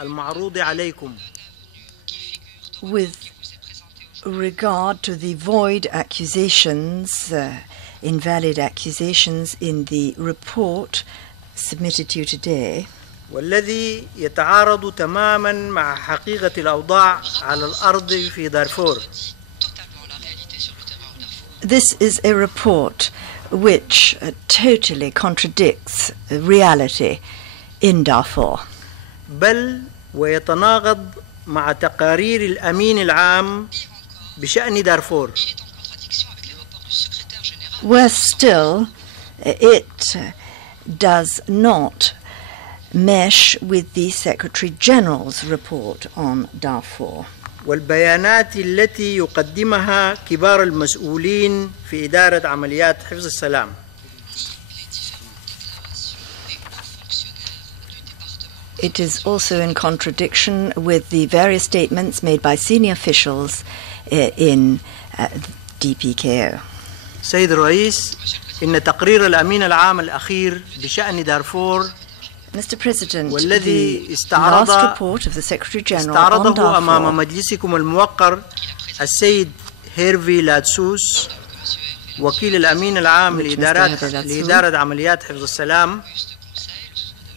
المعروض عليكم. With regard to the void accusations, invalid accusations in the report submitted to you today, والذي يتعارض تماما مع حقيقة الأوضاع على الأرض في دارفور. this is a report which totally contradicts reality in Darfur. بل ويتناقض مع تقارير الأمين العام بشأن دارفور. Worse still, it does not mesh with the Secretary General's report on Darfur. والبيانات التي يقدمها كبار المسؤولين في إدارة عمليات حفظ السلام. It is also in contradiction with the various statements made by senior officials in DPKO. سيد الرئيس، إن تقرير الأمين العام الأخير بشأن دارفور Mr. President, والذي the last report of the Secretary General on استعرضه أمام Darfur مجلسكم الموقر السيد هيرفي لاتسوس وكيل الأمين العام لإدارة عمليات حفظ السلام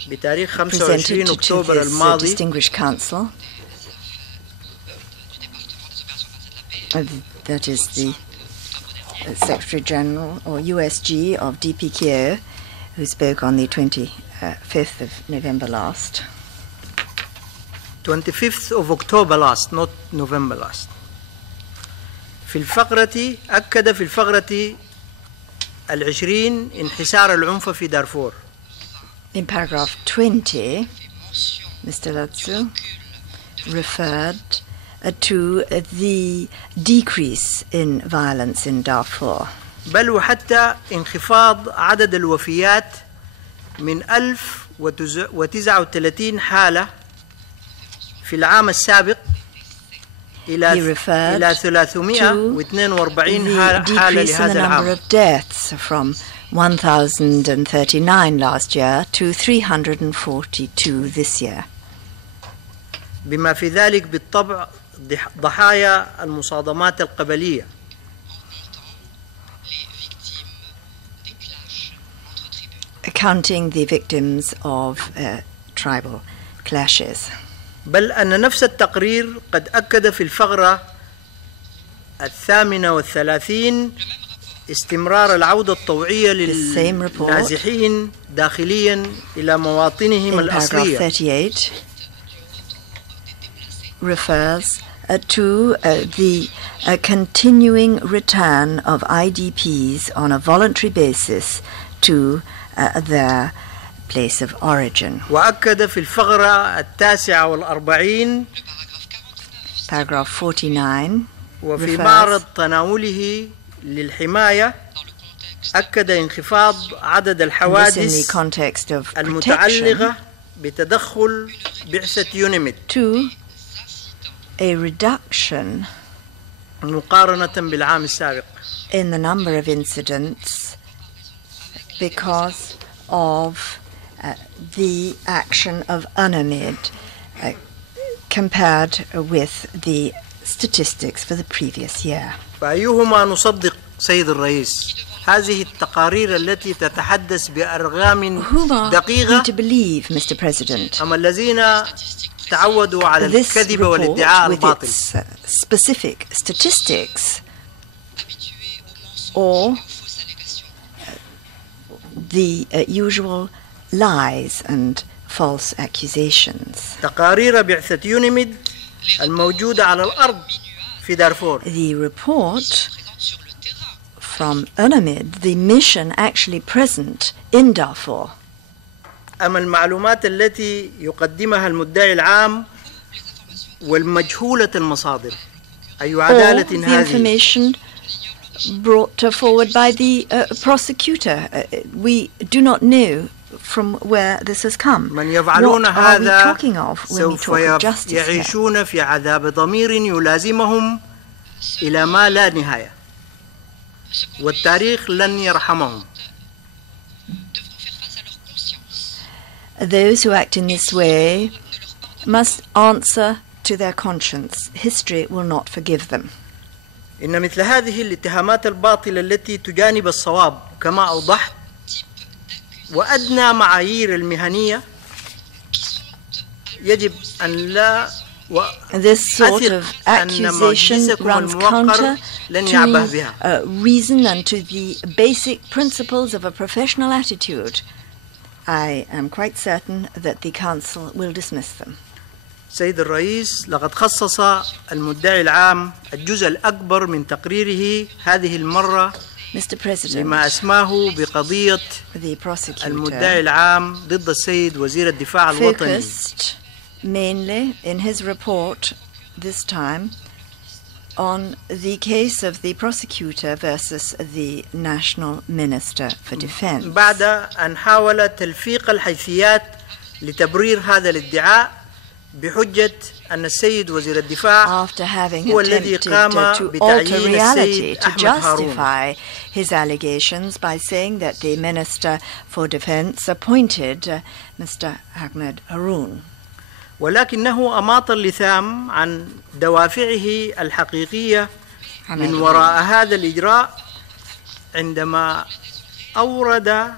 بتاريخ 25 أكتوبر الماضي distinguished council, that is the Secretary General or USG of DPKO, who spoke on the 25th of November last. 25th of October last, not November last. أكد في الفقرة 20 انحسار العنف في دارفور. In paragraph 20, Mr. Latsu referred to the decrease in violence in Darfur. بل وحتى انخفاض عدد الوفيات من 1039 حالة في العام السابق إلى 342 حالة لهذا العام. The number of deaths from 1,039 last year to 342 this year. بما في ذلك بالطبع ضحايا المصادمات القبلية. Counting the victims of tribal clashes. بل أن نفس التقرير قد أكد في الفقرة 38 استمرار العودة الطوعية للنازحين داخليا إلى مواطنهم الأصلية. Paragraph 38 refers to the continuing return of IDPs on a voluntary basis to their place of origin. وأكد في الفقرة 49 Paragraph 49 وفي معرض تناوله للحماية أكد انخفاض عدد الحوادث المتعلقة بتدخل بعثة يونيميد to a reduction مقارنة بالعام السابق in the number of incidents because of the action of UNAMID compared with the statistics for the previous year. فأيهما نصدق سيد الرئيس؟ هذه التقارير التي تتحدث بأرقام دقيقة to believe, Mr. President, أما الذين تعودوا على الكذب والادعاء الباطل. Specific statistics or the usual lies and false accusations. تقارير بعثة يونيميد الموجودة على الأرض في دارفور. The report from UNAMID, the mission actually present in Darfur. أما المعلومات التي يقدمها المدعي العام والمجهولة المصادر أي عدالة the هذه؟ information brought forward by the prosecutor. We do not know from where this has come. من يفعلون What are we هذا talking of when we سوف talk of justice here? يعيشون في عذاب ضمير يلازمهم إلى ما لا نهاية والتاريخ لن يرحمهم. Those who act in this way must answer to their conscience. History will not forgive them. إن مثل هذه الاتهامات الباطلة التي تجانب الصواب كما أوضحت وأدنى معايير المهنية يجب أن لا This sort of accusation runs counter to reason and to the basic principles of a professional attitude. I am quite certain that the Council will dismiss them. سيد الرئيس، لقد خصص المدعي العام الجزء الأكبر من تقريره هذه المرة لما أسماه بقضية المدعي العام ضد السيد وزير الدفاع الوطني. Mainly in his report this time on the case of the prosecutor versus the National Minister for Defense. بعد أن حاول تلفيق الحيثيات لتبرير هذا الادعاء بحجة أن السيد وزير الدفاع هو الذي قام بتعيين السيد أحمد هارون. His allegations by saying that the Minister for Defense appointed Mr. Ahmed Haroon. ولكنه أماط اللثام عن دوافعه الحقيقية من وراء هذا الإجراء عندما أورد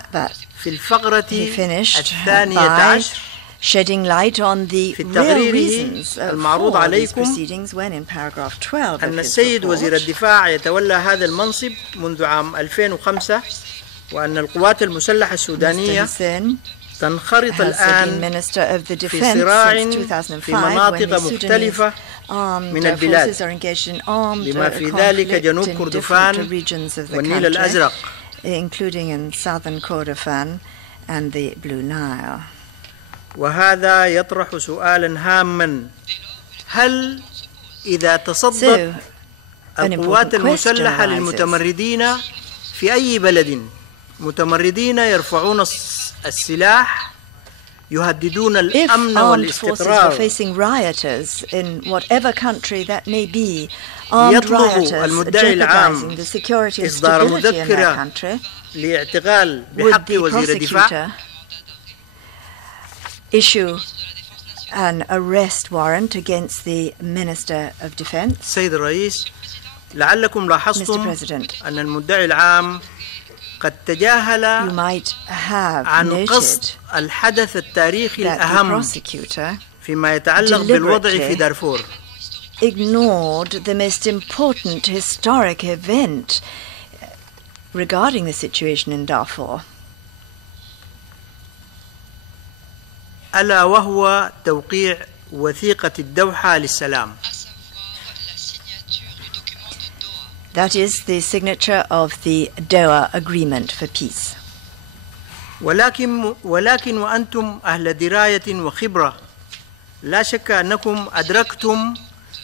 في الفقرة الثانية عشر shedding light on the real reasons for these proceedings when in paragraph 12 أن السيد وزير الدفاع يتولى هذا المنصب منذ عام 2005 وأن القوات المسلحة السودانية تنخرط الآن في صراع في مناطق مختلفة من البلاد بما في ذلك جنوب كردفان والنيل الأزرق including in southern Kordofan and the Blue Nile. وهذا يطرح سؤالا هاما: هل إذا تصدت القوات المسلحة للمتمردين في أي بلد، متمردين يرفعون السلاح يهددون الأمن والاستقرار، يطلب المدعي العام إصدار مذكرة لاعتقال بحق وزير الدفاع، issue an arrest warrant against the Minister of Defense. سيد الرئيس، لعلكم لاحظتم أن المدعي العام قد تجاهل عن قصد الحدث التاريخي الأهم فيما يتعلق بالوضع في دارفور. Ignored the most important historic event regarding the situation in Darfur. ألا وهو توقيع وثيقة الدوحة للسلام. That is the signature of the Doha Agreement for Peace. ولكن وأنتم أهل دراية وخبرة، لا شك أنكم أدركتم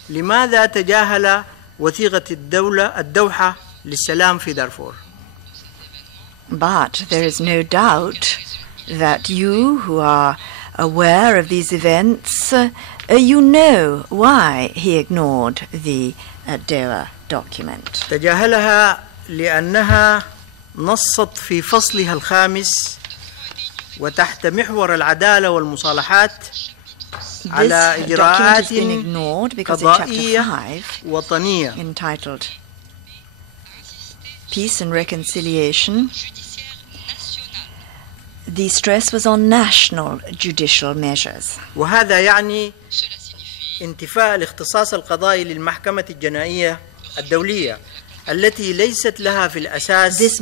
لماذا تجاهل وثيقة الدوحة للسلام في دارفور. But there is no doubt that you who are aware of these events, you know why he ignored the Doha document. تجاهلها لأنها نصت في فصلها الخامس وتحت محور العدالة والمصالحات على إجراءات قضائية وطنية entitled Peace and Reconciliation. The stress was on national judicial measures. وهذا يعني انتفاء الاختصاص القضائي للمحكمة الجنائية الدولية التي ليست لها في الأساس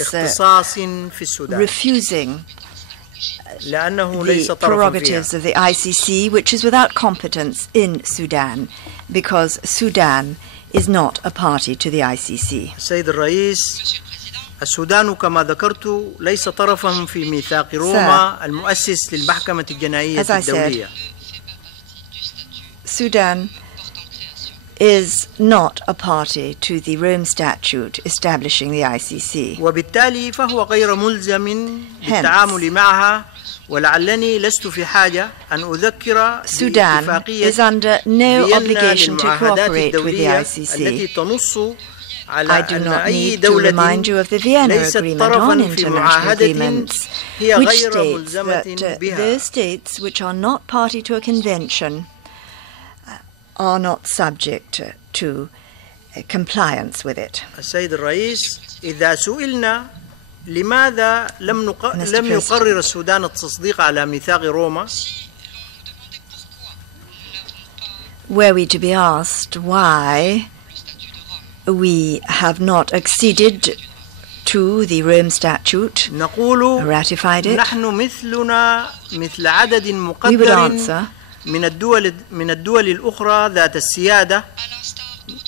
اختصاص في السودان. Refusing لأنه ليس the طرفاً prerogatives فيها. of the ICC, which is without competence in Sudan, because Sudan is not a party to the ICC. السيد الرئيس، السودان كما ذكرت ليس طرفاً في ميثاق روما المؤسس للمحكمة الجنائية الدولية. Sudan is not a party to the Rome Statute establishing the ICC. وبالتالي فهو غير ملزم بالتعامل معها، ولعلني لست في حاجة أن أذكر Sudan is under no obligation to cooperate with the ICC. التي تنص I do not need to remind you of the Vienna Agreement on international agreements, which states that those states which are not party to a convention are not subject to compliance with it. السيد الرئيس، إذا سئلنا لماذا لم يقرر السودان التصديق على ميثاق روما؟ Were we to be asked why we have not acceded to the Rome Statute, ratified it, we would answer من الدول الأخرى ذات السيادة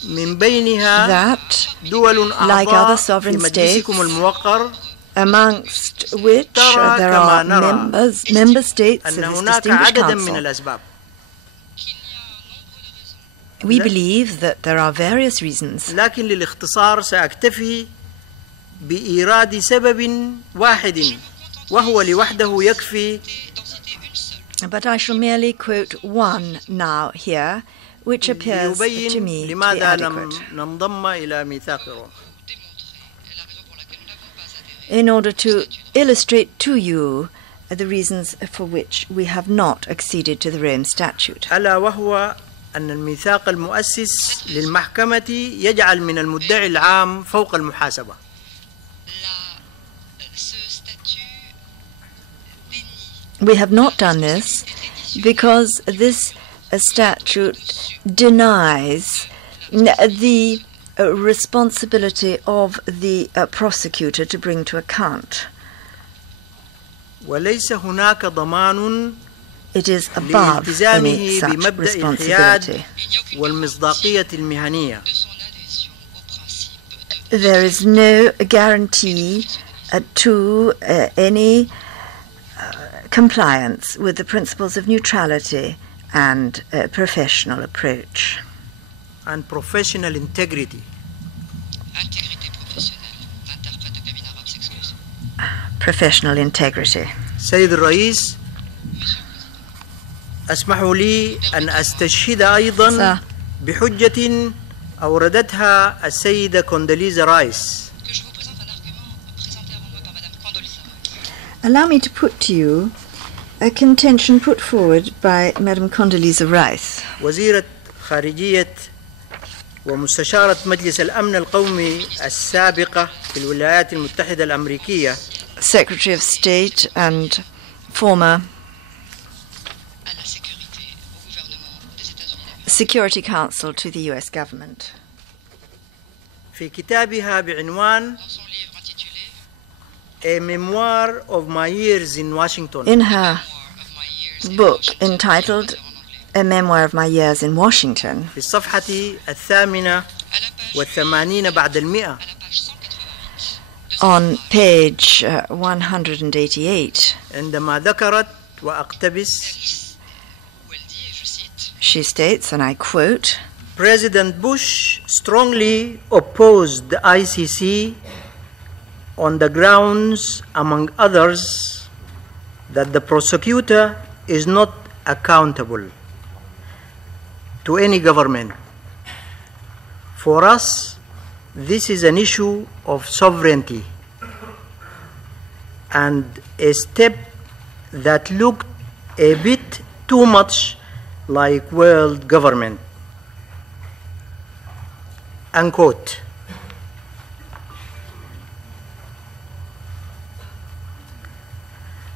من بينها that, دول like أعضاء other في sovereign states, مجلسكم الموقر amongst which there are member states of أن this هناك distinguished عددا من council. الأسباب. We believe that there are various reasons. لكن للاختصار سأكتفي بإيراد سبب واحد وهو لوحده يكفي. But I shall merely quote one now here, which appears to me to be adequate, in order to illustrate to you the reasons for which we have not acceded to the Rome Statute. ألا وهو أن الميثاق المؤسس للمحكمة يجعل من المدعي العام فوق المحاسبة. We have not done this because this statute denies the responsibility of the prosecutor to bring to account. وليس هناك ضمان It is above any such بمبدأ responsibility. الحياد والمصداقية المهنية. There is no guarantee to any compliance with the principles of neutrality and professional approach. And professional integrity. Professional integrity. سيد الرئيس، اسمحوا لي أن أستشهد أيضا بحجة أوردتها السيدة كوندوليزا رايس. Allow me to put to you a contention put forward by Madame Condoleezza Rice, وزيرة خارجية ومستشارة مجلس الأمن القومي السابقة في الولايات المتحدة الأمريكية. Secretary of State and former Security Counsel to the U.S. government. في كتابها بعنوان A Memoir of My Years in Washington. In her book entitled A Memoir of My Years in Washington, في الصفحة 88 بعد 100. on page 188, عندما ذكرت وأقتبس she states, and I quote, President Bush strongly opposed the ICC on the grounds, among others, that the prosecutor is not accountable to any government. For us, this is an issue of sovereignty and a step that looked a bit too much like world government. Unquote.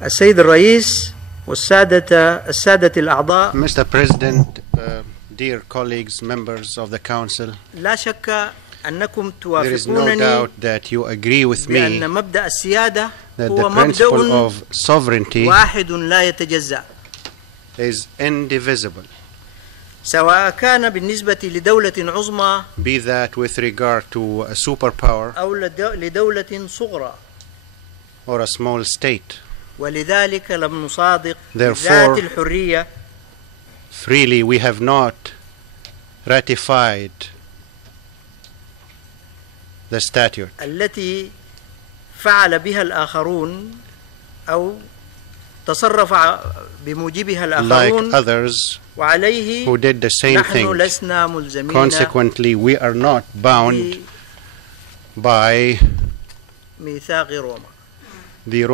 السيد الرئيس السادة الأعضاء. Mr. President, dear colleagues, members of the Council, لا شك أنكم there is no doubt that you agree with me بأن مبدأ السيادة that هو the principle مبدأ of sovereignty واحد لا يتجزأ، is indivisible, سواء كان بالنسبة لدولة عظمى be that with regard to a superpower أو لدولة صغرى. or a small state. ولذلك لم نصادق Therefore, ذات الحرية freely we have not ratified the statute التي فعل بها الآخرون أو تصرف بموجبها الآخرون like others وعليه who did the same نحن thing. لسنا ملزمين Consequently, we are not bound by ميثاق روما. the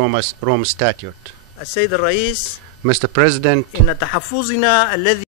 Rome Statute. السيد الرئيس، Mr. President, إن تحفظنا الذي